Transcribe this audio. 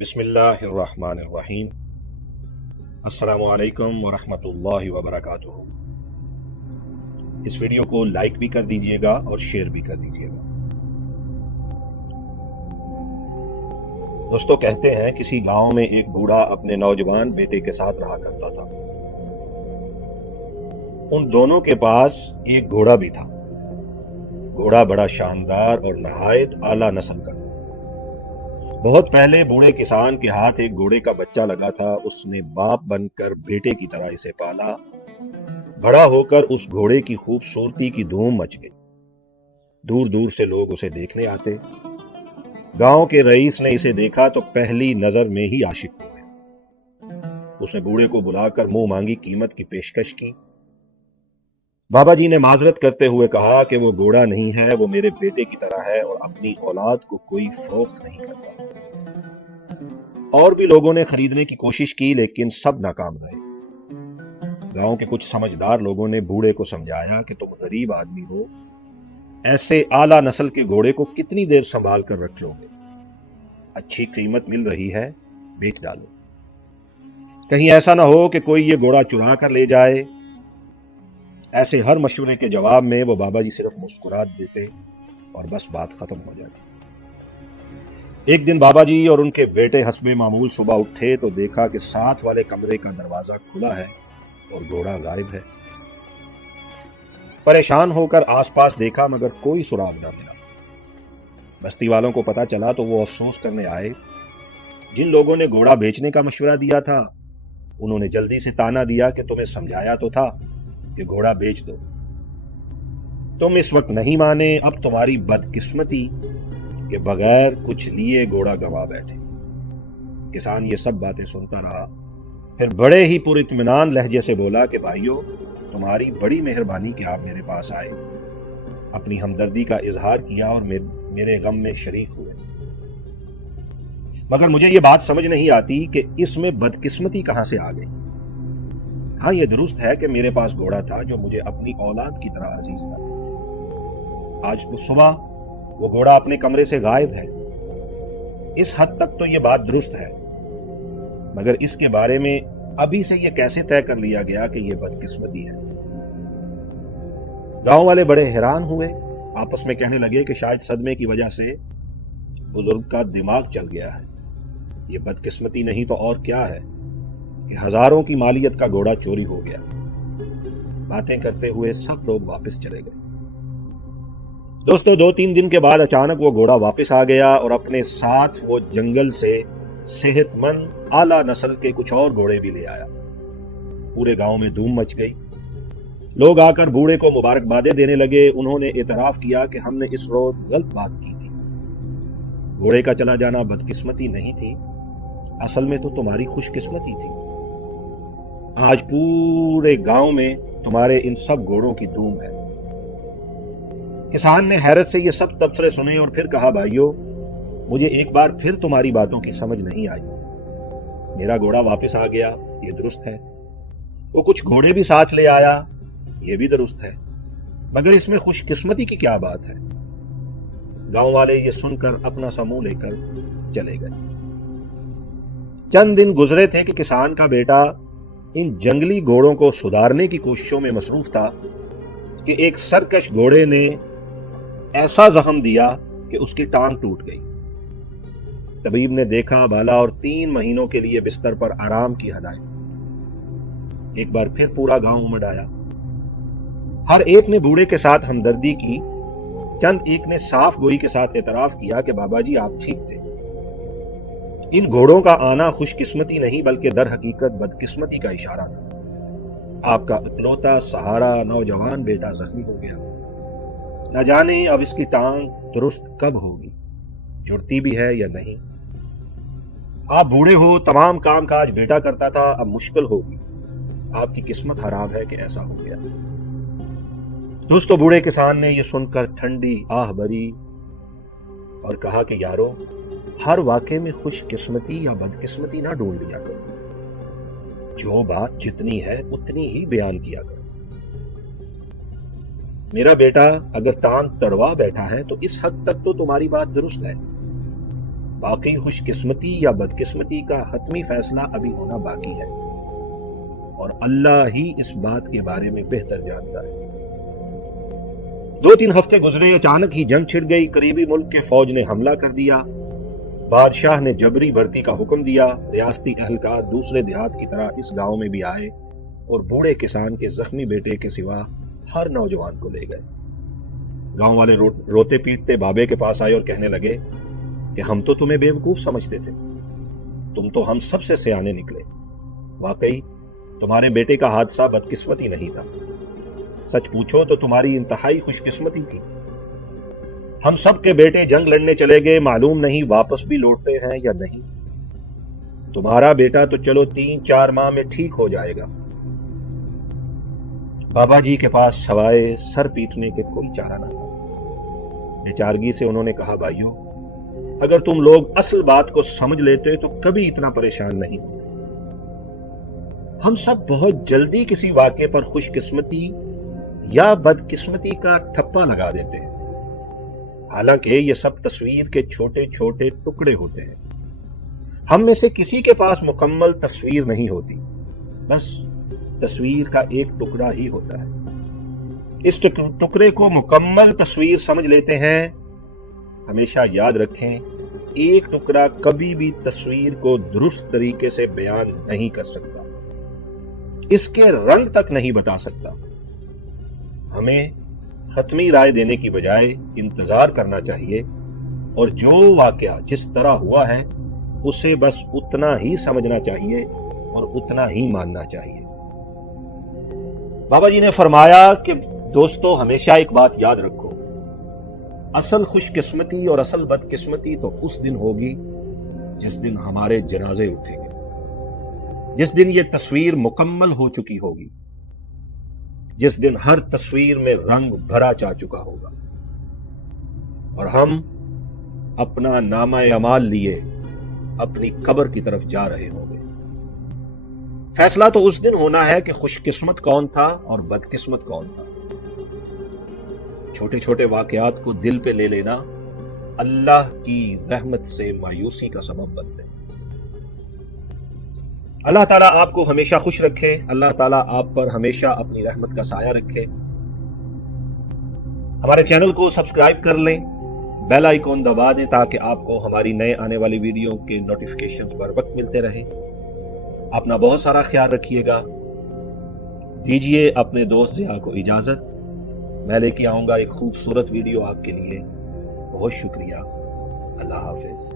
بسم اللہ الرحمن الرحیم۔ السلام علیکم ورحمۃ اللہ وبرکاتہ۔ اس ویڈیو کو لائک بھی کر دیجئے گا اور شیئر بھی کر دیجئے گا۔ دوستو، کہتے ہیں کسی گاؤں میں ایک بوڑھا اپنے نوجوان بیٹے کے ساتھ رہا کرتا تھا۔ ان دونوں کے پاس ایک گھوڑا بھی تھا۔ گھوڑا بڑا شاندار اور نہایت اعلیٰ نسل کا تھا۔ بہت پہلے بوڑھے کسان کے ہاتھ ایک گھوڑے کا بچہ لگا تھا۔ اس نے باپ بن کر بیٹے کی طرح اسے پالا۔ بڑا ہو کر اس گھوڑے کی خوبصورتی کی دھوم مچ گئی۔ دور دور سے لوگ اسے دیکھنے آتے۔ گاؤں کے رئیس نے اسے دیکھا تو پہلی نظر میں ہی عاشق ہو گئے۔ اس نے بوڑھے کو بلا کر منہ مانگی قیمت کی پیشکش کی۔ بابا جی نے معذرت کرتے ہوئے کہا کہ وہ گھوڑا نہیں ہے، وہ میرے بیٹے کی طرح ہے اور اپنی اولاد کو کوئی فروخت نہیں کرتا۔ اور بھی لوگوں نے خریدنے کی کوشش کی لیکن سب ناکام رہے۔ گاؤں کے کچھ سمجھدار لوگوں نے بوڑھے کو سمجھایا کہ تم غریب آدمی ہو، ایسے اعلیٰ نسل کے گھوڑے کو کتنی دیر سنبھال کر رکھ لو گے؟ اچھی قیمت مل رہی ہے، بیچ ڈالو۔ کہیں ایسا نہ ہو کہ کوئی یہ گھوڑا چرا کر لے جائے۔ ایسے ہر مشورے کے جواب میں وہ بابا جی صرف مسکرات دیتے اور بس بات ختم ہو جاتی۔ ایک دن بابا جی اور ان کے بیٹے حسب معمول صبح اٹھے تو دیکھا کہ ساتھ والے کمرے کا دروازہ کھلا ہے اور گھوڑا غائب ہے۔ پریشان ہو کر آس پاس دیکھا مگر کوئی سراغ نہ ملا۔ بستی والوں کو پتا چلا تو وہ افسوس کرنے آئے۔ جن لوگوں نے گھوڑا بیچنے کا مشورہ دیا تھا انہوں نے جلدی سے تانا دیا کہ تمہیں سمجھایا تو تھا کہ گھوڑا بیچ دو، تم اس وقت نہیں مانے، اب تمہاری بدقسمتی کہ بغیر کچھ لیے گھوڑا گوا بیٹھے۔ کسان یہ سب باتیں سنتا رہا، پھر بڑے ہی پر اطمینان لہجے سے بولا کہ بھائیو، تمہاری بڑی مہربانی کہ آپ میرے پاس آئے، اپنی ہمدردی کا اظہار کیا اور میرے غم میں شریک ہوئے، مگر مجھے یہ بات سمجھ نہیں آتی کہ اس میں بدقسمتی کہاں سے آ گئی۔ ہاں، یہ درست ہے کہ میرے پاس گھوڑا تھا جو مجھے اپنی اولاد کی طرح عزیز تھا۔ آج صبح وہ گھوڑا اپنے کمرے سے غائب ہے۔ اس حد تک تو یہ بات درست ہے، مگر اس کے بارے میں ابھی سے یہ کیسے طے کر لیا گیا کہ یہ بدقسمتی ہے؟ گاؤں والے بڑے حیران ہوئے، آپس میں کہنے لگے کہ شاید صدمے کی وجہ سے بزرگ کا دماغ چل گیا ہے۔ یہ بدقسمتی نہیں تو اور کیا ہے کہ ہزاروں کی مالیت کا گھوڑا چوری ہو گیا۔ باتیں کرتے ہوئے سب لوگ واپس چلے گئے۔ دوستو، 2-3 دن کے بعد اچانک وہ گھوڑا واپس آ گیا اور اپنے ساتھ وہ جنگل سے صحت مند اعلیٰ نسل کے کچھ اور گھوڑے بھی لے آیا۔ پورے گاؤں میں دھوم مچ گئی۔ لوگ آ کر بوڑھے کو مبارکبادیں دینے لگے۔ انہوں نے اعتراف کیا کہ ہم نے اس روز غلط بات کی تھی۔ گھوڑے کا چلا جانا بدقسمتی نہیں تھی، اصل میں تو تمہاری خوش قسمتی تھی۔ آج پورے گاؤں میں تمہارے ان سب گھوڑوں کی دھوم ہے۔ کسان نے حیرت سے یہ سب تبصرے سنے اور پھر کہا، بھائیو، مجھے ایک بار پھر تمہاری باتوں کی سمجھ نہیں آئی۔ میرا گھوڑا واپس آ گیا، یہ درست ہے۔ وہ کچھ گھوڑے بھی ساتھ لے آیا، یہ بھی درست ہے، مگر اس میں خوش قسمتی کی کیا بات ہے؟ گاؤں والے یہ سن کر اپنا سا منہ لے کر چلے گئے۔ چند دن گزرے تھے کہ کسان کا بیٹا ان جنگلی گھوڑوں کو سدھارنے کی کوششوں میں مصروف تھا کہ ایک سرکش گھوڑے نے ایسا زخم دیا کہ اس کی ٹانگ ٹوٹ گئی۔ طبیب نے دیکھا بالا اور 3 مہینوں کے لیے بستر پر آرام کی ہدایت۔ ایک بار پھر پورا گاؤں امڑ آیا۔ ہر ایک نے بوڑھے کے ساتھ ہمدردی کی، چند ایک نے صاف گوئی کے ساتھ اعتراف کیا کہ بابا جی آپ ٹھیک تھے۔ ان گھوڑوں کا آنا خوش قسمتی نہیں بلکہ در حقیقت بدقسمتی کا اشارہ تھا۔ آپ کا اکلوتا سہارا نوجوان بیٹا زخمی ہو گیا۔ نہ جانے اب اس کی ٹانگ درست کب ہوگی، جڑتی بھی ہے یا نہیں۔ آپ بوڑھے ہو، تمام کام کاج بیٹا کرتا تھا، اب مشکل ہوگی۔ آپ کی قسمت خراب ہے کہ ایسا ہو گیا۔ دوستو، بوڑھے کسان نے یہ سن کر ٹھنڈی آہ بھری اور کہا کہ یارو، ہر واقعے میں خوش قسمتی یا بدقسمتی نہ ڈھونڈ لیا کرو، جو بات جتنی ہے اتنی ہی بیان کیا کرو۔ میرا بیٹا اگر ٹانگ تڑوا بیٹھا ہے تو اس حد تک تو تمہاری بات درست ہے، باقی خوش قسمتی یا بدقسمتی کا حتمی فیصلہ ابھی ہونا باقی ہے، اور اللہ ہی اس بات کے بارے میں بہتر جانتا ہے۔ 2-3 ہفتے گزرے، اچانک ہی جنگ چھڑ گئی، قریبی ملک کے فوج نے حملہ کر دیا، بادشاہ نے جبری بھرتی کا حکم دیا، ریاستی اہلکار دوسرے دیہات کی طرح اس گاؤں میں بھی آئے اور بوڑھے کسان کے زخمی بیٹے کے سوا ہر نوجوان کو لے گئے۔ گاؤں والے روتے پیٹتے بابے کے پاس آئے اور کہنے لگے کہ ہم تو تمہیں بیوقوف سمجھتے تھے، تم تو ہم سب سے سیانے نکلے، واقعی تمہارے بیٹے کا حادثہ بدقسمتی نہیں تھا، سچ پوچھو تو تمہاری انتہائی خوش قسمتی تھی۔ ہم سب کے بیٹے جنگ لڑنے چلے گئے، معلوم نہیں واپس بھی لوٹتے ہیں یا نہیں۔ تمہارا بیٹا تو چلو 3-4 ماہ میں ٹھیک ہو جائے گا۔ بابا جی کے پاس سوائے سر پیٹنے کے کوئی چارہ نہ تھا۔ بیچارگی سے انہوں نے کہا، بھائیو، اگر تم لوگ اصل بات کو سمجھ لیتے تو کبھی اتنا پریشان نہیں ہوتے۔ ہم سب بہت جلدی کسی واقعے پر خوش قسمتی یا بدقسمتی کا ٹھپا لگا دیتے ہیں، حالانکہ یہ سب تصویر کے چھوٹے چھوٹے ٹکڑے ہوتے ہیں۔ ہم میں سے کسی کے پاس مکمل تصویر نہیں ہوتی، بس تصویر کا ایک ٹکڑا ہی ہوتا ہے۔ اس ٹکڑے کو مکمل تصویر سمجھ لیتے ہیں۔ ہمیشہ یاد رکھیں، ایک ٹکڑا کبھی بھی تصویر کو درست طریقے سے بیان نہیں کر سکتا، اس کے رنگ تک نہیں بتا سکتا۔ ہمیں حتمی رائے دینے کی بجائے انتظار کرنا چاہیے، اور جو واقعہ جس طرح ہوا ہے اسے بس اتنا ہی سمجھنا چاہیے اور اتنا ہی ماننا چاہیے۔ بابا جی نے فرمایا کہ دوستو، ہمیشہ ایک بات یاد رکھو، اصل خوش قسمتی اور اصل بدقسمتی تو اس دن ہوگی جس دن ہمارے جنازے اٹھیں گے، جس دن یہ تصویر مکمل ہو چکی ہوگی، جس دن ہر تصویر میں رنگ بھرا جا چکا ہوگا، اور ہم اپنا نامہ اعمال لیے اپنی قبر کی طرف جا رہے ہوں گے۔ فیصلہ تو اس دن ہونا ہے کہ خوش قسمت کون تھا اور بدقسمت کون تھا۔ چھوٹے چھوٹے واقعات کو دل پہ لے لینا اللہ کی رحمت سے مایوسی کا سبب بنتے ہیں۔ اللہ تعالیٰ آپ کو ہمیشہ خوش رکھے، اللہ تعالیٰ آپ پر ہمیشہ اپنی رحمت کا سایہ رکھے۔ ہمارے چینل کو سبسکرائب کر لیں، بیل آئیکن دبا دیں تاکہ آپ کو ہماری نئے آنے والی ویڈیو کے نوٹیفیکیشن بر وقت ملتے رہیں۔ اپنا بہت سارا خیال رکھیے گا۔ دیجیے اپنے دوست ضیاء کو اجازت، میں لے کے آؤں گا ایک خوبصورت ویڈیو آپ کے لیے۔ بہت شکریہ، اللہ حافظ۔